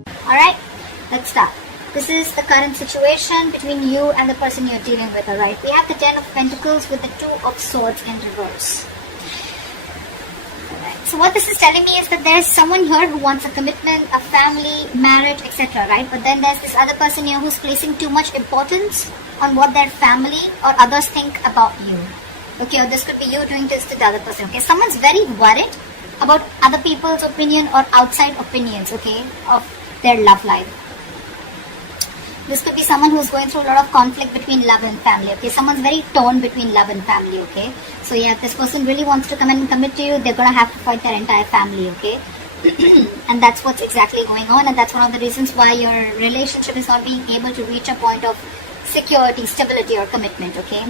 Alright, let's start. This is the current situation between you and the person you're dealing with, alright? We have the 10 of Pentacles with the 2 of Swords in reverse. Alright, so what this is telling me is that there's someone here who wants a commitment, a family, marriage, etc., right? But then there's this other person here who's placing too much importance on what their family or others think about you. Okay, or this could be you doing this to the other person, okay? Someone's very worried about other people's opinion or outside opinions, okay, of their love life. This could be someone who's going through a lot of conflict between love and family, okay? Someone's very torn between love and family, okay? So yeah, if this person really wants to come in and commit to you, they're gonna have to fight their entire family, okay? And that's what's exactly going on, and that's one of the reasons why your relationship is not being able to reach a point of security, stability, or commitment, okay?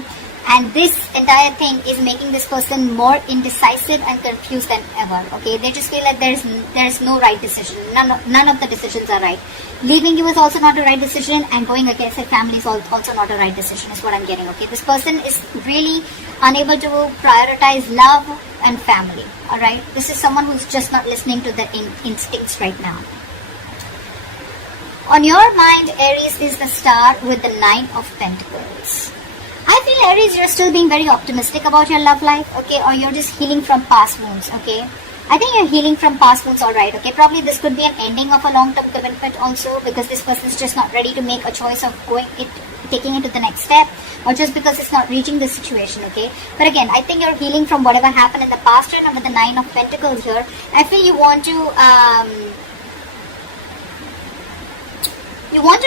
And this entire thing is making this person more indecisive and confused than ever, okay? They just feel like there's no right decision. None of the decisions are right. Leaving you is also not a right decision, and going against their family is also not a right decision, is what I'm getting, okay? This person is really unable to prioritize love and family, alright? This is someone who's just not listening to their instincts right now. On your mind, Aries is the star with the 9 of Pentacles. I feel, Aries, you're still being very optimistic about your love life, okay? Or you're just healing from past wounds, okay? I think you're healing from past wounds, alright, okay? Probably this could be an ending of a long-term commitment also, because this person's just not ready to make a choice of taking it to the next step, or just because it's not reaching the situation, okay? But again, I think you're healing from whatever happened in the past, and with the 9 of Pentacles here, I feel you want to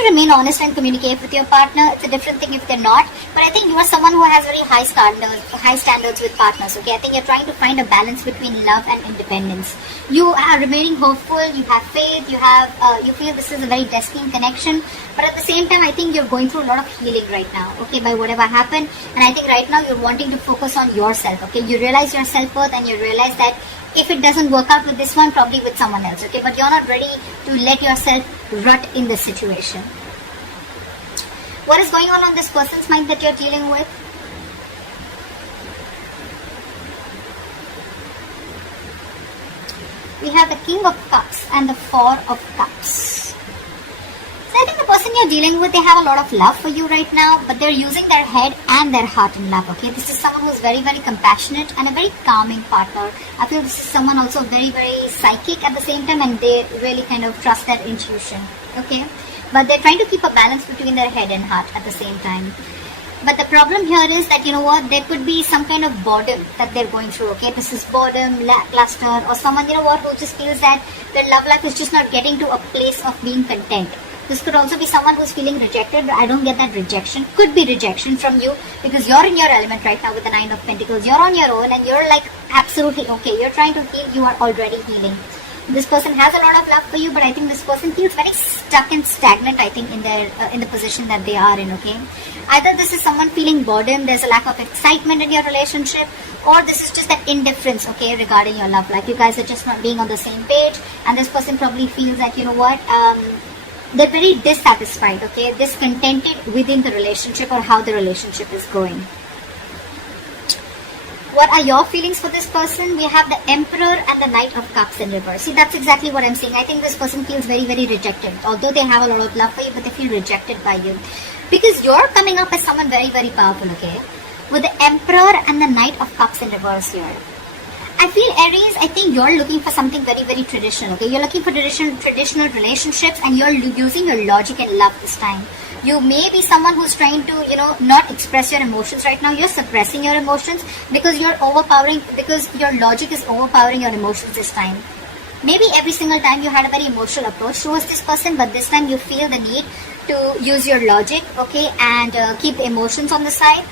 remain honest and communicate with your partner. It's a different thing if they're not. But I think you are someone who has very high standards with partners, okay? I think you're trying to find a balance between love and independence. You are remaining hopeful, you have faith, you feel this is a very destined connection. But at the same time, I think you're going through a lot of healing right now, okay, by whatever happened. And I think right now you're wanting to focus on yourself, okay? You realize your self-worth, and you realize that if it doesn't work out with this one, probably with someone else, okay? But you're not ready to let yourself rut in this situation. What is going on this person's mind that you're dealing with? We have the King of Cups and the 4 of Cups. So I think the person you're dealing with, they have a lot of love for you right now, but they're using their head and their heart in love, okay? This is someone who's very, very compassionate and a very calming partner. I feel this is someone also very, very psychic at the same time, and they really kind of trust their intuition, okay? But they're trying to keep a balance between their head and heart at the same time. But the problem here is that, you know what, there could be some kind of boredom that they're going through, okay? This is boredom, lackluster, or someone, you know what, who just feels that their love life is just not getting to a place of being content. This could also be someone who's feeling rejected, but I don't get that rejection. Could be rejection from you, because you're in your element right now with the 9 of Pentacles. You're on your own, and you're like absolutely okay. You're trying to heal. You are already healing. This person has a lot of love for you, but I think this person feels very stuck and stagnant, I think, in the position that they are in, okay? Either this is someone feeling boredom, there's a lack of excitement in your relationship, or this is just that indifference, okay, regarding your love life. You guys are just not being on the same page, and this person probably feels that, you know what, they're very dissatisfied, okay, discontented within the relationship or how the relationship is going. What are your feelings for this person? We have the Emperor and the Knight of Cups in reverse. See, that's exactly what I'm saying. I think this person feels very, very rejected. Although they have a lot of love for you, but they feel rejected by you. Because you're coming up as someone very, very powerful, okay? With the Emperor and the Knight of Cups in reverse here. I feel, Aries, I think you're looking for something very, very traditional, okay? You're looking for traditional relationships, and you're using your logic and love this time. You may be someone who's trying to, you know, not express your emotions right now. You're suppressing your emotions because your logic is overpowering your emotions this time. Maybe every single time you had a very emotional approach towards this person, but this time you feel the need to use your logic, okay, and keep the emotions on the side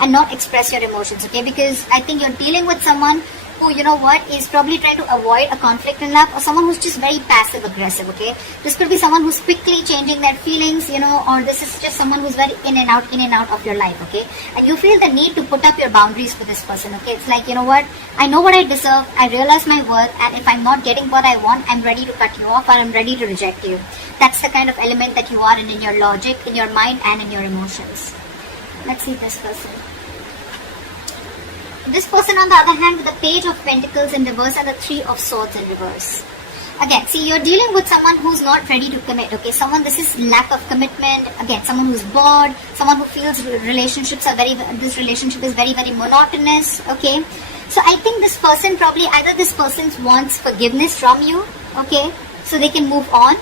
and not express your emotions, okay? Because I think you're dealing with someone who, you know what, is probably trying to avoid a conflict in love, or someone who's just very passive aggressive, okay? This could be someone who's quickly changing their feelings, you know, or this is just someone who's very in and out of your life, okay? And you feel the need to put up your boundaries for this person, okay? It's like, you know what, I know what I deserve, I realize my worth, and if I'm not getting what I want, I'm ready to cut you off, or I'm ready to reject you. That's the kind of element that you are in your logic, in your mind, and in your emotions. Let's see this person. This person, on the other hand, with the Page of Pentacles in reverse and the 3 of Swords in reverse. Again, see, you're dealing with someone who's not ready to commit, okay? Someone, this is lack of commitment. Again, someone who's bored, someone who feels this relationship is very, very monotonous, okay? So I think this person probably, either this person wants forgiveness from you, okay? So they can move on.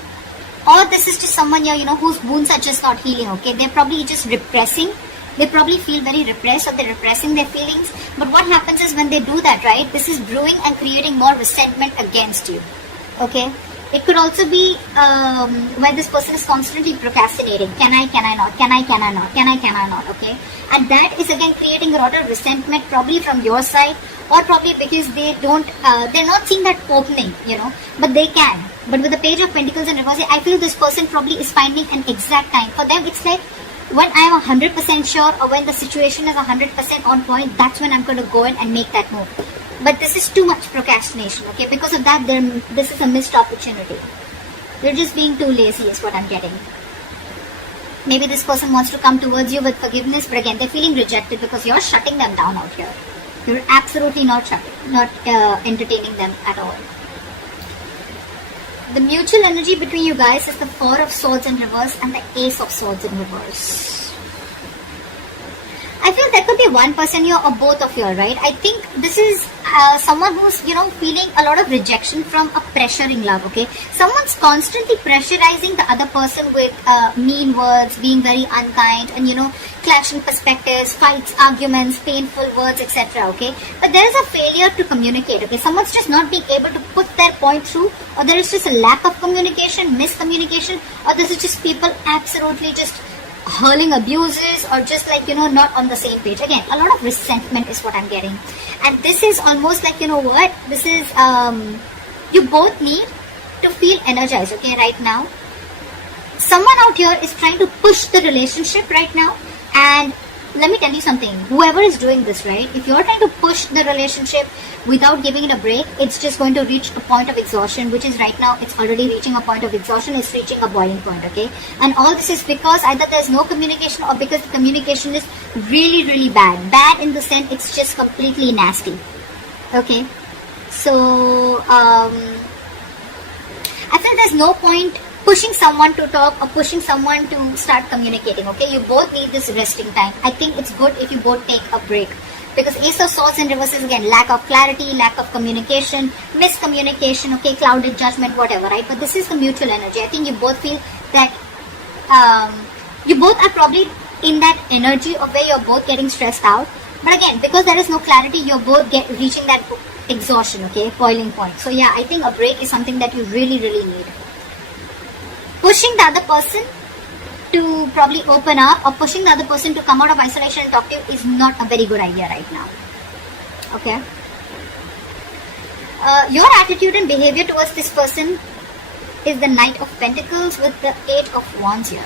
Or this is just someone here, whose wounds are just not healing, okay? They're probably just repressing. They probably feel very repressed, or they're repressing their feelings. But what happens is when they do that, right, this is brewing and creating more resentment against you. Okay, it could also be where this person is constantly procrastinating. Can I not? Can I not? Okay, and that is again creating a lot of resentment, probably from your side, or probably because they're not seeing that opening, but they can. But with the Page of Pentacles in reverse, I feel this person probably is finding an exact time. For them, it's like when I'm 100% sure, or when the situation is 100% on point, that's when I'm going to go in and make that move. But this is too much procrastination, okay? Because of that, this is a missed opportunity. They're just being too lazy is what I'm getting. Maybe this person wants to come towards you with forgiveness, but again, they're feeling rejected because you're shutting them down out here. You're absolutely not entertaining them at all. The mutual energy between you guys is the Four of Swords in reverse and the Ace of Swords in reverse. I feel there could be one person here or both of you, right? I think this is someone who's, feeling a lot of rejection from a pressure in love, okay? Someone's constantly pressurizing the other person with mean words, being very unkind, and, clashing perspectives, fights, arguments, painful words, etc., okay? But there is a failure to communicate, okay? Someone's just not being able to put their point through, or there is just a lack of communication, miscommunication, or this is just people absolutely just hurling abuses, or just like, not on the same page. Again, a lot of resentment is what I'm getting. And this is almost like, this is, you both need to feel energized, okay, right now. Someone out here is trying to push the relationship right now. And let me tell you something, whoever is doing this, right, if you're trying to push the relationship without giving it a break, it's just going to reach a point of exhaustion, which is right now, it's already reaching a point of exhaustion, it's reaching a boiling point, okay? And all this is because either there's no communication, or because the communication is really, really bad. Bad in the sense, it's just completely nasty, okay? So, I feel there's no point pushing someone to talk or pushing someone to start communicating, okay? You both need this resting time. I think it's good if you both take a break. Because Ace of Swords in reverse is again lack of clarity, lack of communication, miscommunication, okay, clouded judgment, whatever, right? But this is the mutual energy. I think you both feel that you both are probably in that energy of where you're both getting stressed out. But again, because there is no clarity, you're both reaching that exhaustion, okay, boiling point. So yeah, I think a break is something that you really, really need. Pushing the other person to probably open up, or pushing the other person to come out of isolation and talk to you is not a very good idea right now. Okay? Your attitude and behavior towards this person is the Knight of Pentacles with the Eight of Wands here.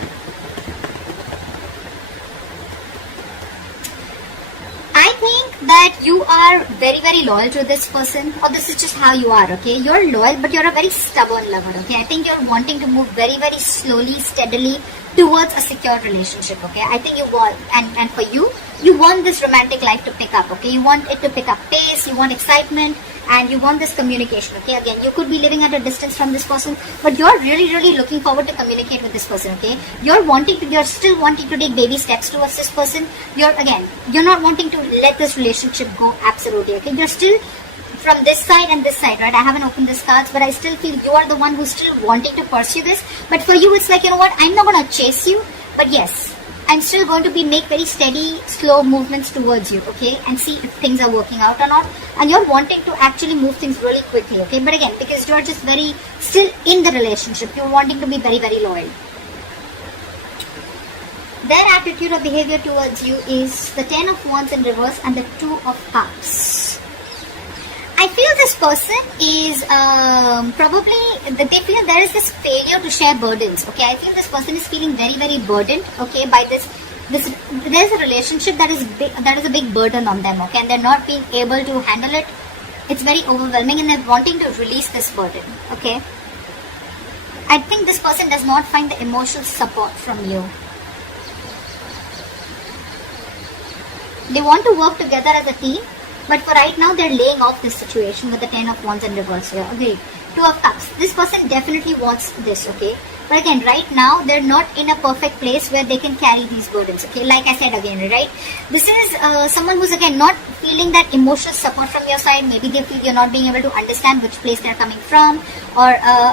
I think that you are very, very loyal to this person, or this is just how you are, okay? You're loyal, but you're a very stubborn lover, okay? I think you're wanting to move very, very slowly, steadily towards a secure relationship, okay? I think you want, and for you, you want this romantic life to pick up, okay? You want it to pick up pace, you want excitement, and you want this communication, okay? Again, you could be living at a distance from this person, but you're really, really looking forward to communicate with this person, okay? You're still wanting to take baby steps towards this person. You're not wanting to let this relationship go absolutely, okay? You're still from this side and this side, right? I haven't opened these cards, but I still feel you are the one who's still wanting to pursue this. But for you, it's like, I'm not going to chase you, but yes, I'm still going to make very steady, slow movements towards you, okay? And see if things are working out or not. And you're wanting to actually move things really quickly, okay? But again, because you're just very still in the relationship, you're wanting to be very, very loyal. Their attitude or behavior towards you is the Ten of Wands in reverse and the Two of Cups. I feel this person is they feel there is this failure to share burdens, okay? I feel this person is feeling very, very burdened, okay, by this there's a relationship that is a big burden on them, okay, and they're not being able to handle it. It's very overwhelming, and they're wanting to release this burden, okay? I think this person does not find the emotional support from you. They want to work together as a team, but for right now, they're laying off this situation with the Ten of Wands in reverse here. Agreed. Two of Cups. This person definitely wants this, okay? But again, right now, they're not in a perfect place where they can carry these burdens, okay? Like I said again, right? This is someone who's, again, not feeling that emotional support from your side. Maybe they feel you're not being able to understand which place they're coming from. Or,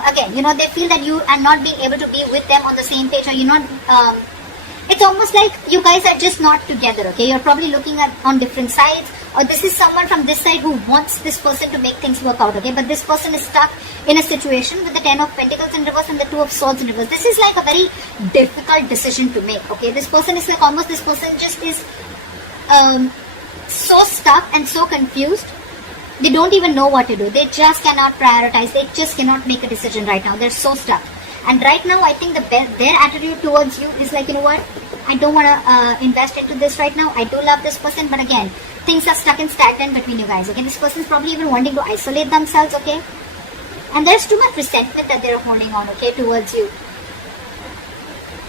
again, you know, they feel that you are not being able to be with them on the same page, or you're not... it's almost like you guys are just not together, okay? You're probably looking at on different sides, or this is someone from this side who wants this person to make things work out, okay? But this person is stuck in a situation with the 10 of Pentacles in reverse and the 2 of Swords in reverse. This is like a very difficult decision to make, okay? This person is like almost, this person just is so stuck and so confused. They don't even know what to do. They just cannot prioritize. They just cannot make a decision right now. They're so stuck. And right now, I think their attitude towards you is like, you know what, I don't want to invest into this right now. I do love this person, but again, things are stuck and stagnant between you guys, okay? This person's probably even wanting to isolate themselves, okay? And there's too much resentment that they're holding on, okay, towards you.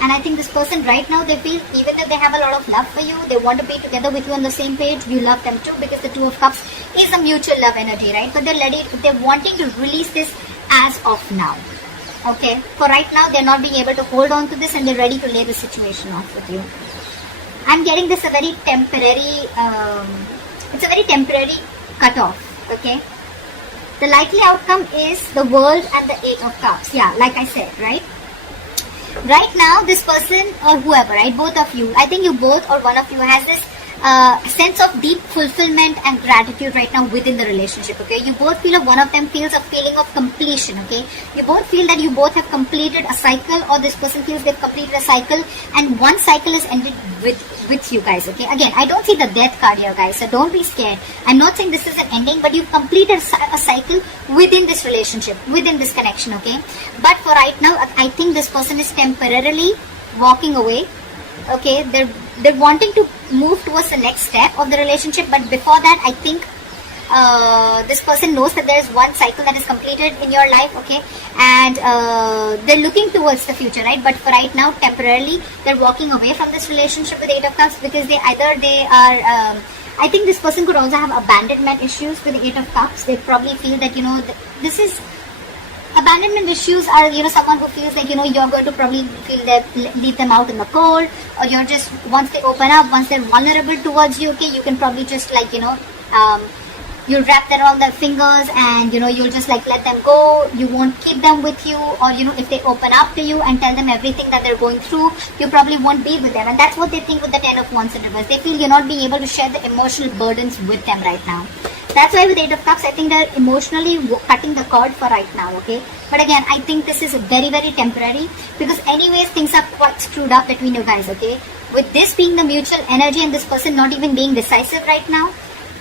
And I think this person right now, they feel even if they have a lot of love for you, they want to be together with you on the same page, you love them too, because the 2 of Cups is a mutual love energy, right? But they're wanting to release this as of now. Okay, for right now, they're not being able to hold on to this, and they're ready to lay the situation off with you. I'm getting this a very temporary, it's a very temporary cutoff, okay? The likely outcome is the World and the 8 of Cups. Yeah, like I said, right? Right now, this person or whoever, right, both of you, I think you both or one of you has this sense of deep fulfillment and gratitude right now within the relationship, okay? You both feel, one of them feels a feeling of completion, okay? You both feel that you both have completed a cycle, or this person feels they've completed a cycle, and one cycle is ended with you guys, okay? Again, I don't see the death card here, guys, so don't be scared. I'm not saying this is an ending, but you've completed a cycle within this relationship, within this connection, okay? But for right now, I think this person is temporarily walking away, okay? They're wanting to move towards the next step of the relationship, but before that, I think this person knows that there is one cycle that is completed in your life, okay? And they're looking towards the future, right? But for right now, temporarily, they're walking away from this relationship with 8 of Cups, because they are I think this person could also have abandonment issues with the 8 of Cups. They probably feel that, you know, this is abandonment issues are, you know, someone who feels like, you know, you're going to probably feel that leave them out in the cold, or you're just, once they open up, once they're vulnerable towards you, okay, you can probably just like, you know, you'll wrap them around their fingers, and, you know, you'll just like let them go. You won't keep them with you, or, you know, if they open up to you and tell them everything that they're going through, you probably won't be with them. And that's what they think with the 10 of Wands in reverse. They feel you're not being able to share the emotional burdens with them right now. That's why with 8 of Cups, I think they're emotionally cutting the cord for right now, okay? But again, I think this is very, very temporary, because anyways, things are quite screwed up between you guys, okay? With this being the mutual energy and this person not even being decisive right now,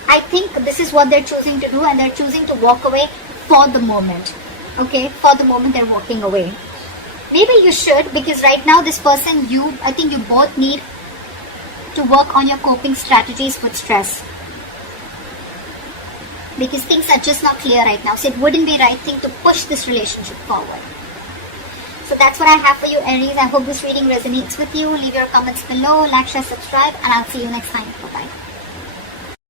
I think this is what they're choosing to do, and they're choosing to walk away for the moment, okay? For the moment, they're walking away. Maybe you should, because right now, this person, I think you both need to work on your coping strategies with stress, because things are just not clear right now. So it wouldn't be the right thing to push this relationship forward. So that's what I have for you, Aries. I hope this reading resonates with you. Leave your comments below, like, share, subscribe, and I'll see you next time. Bye-bye.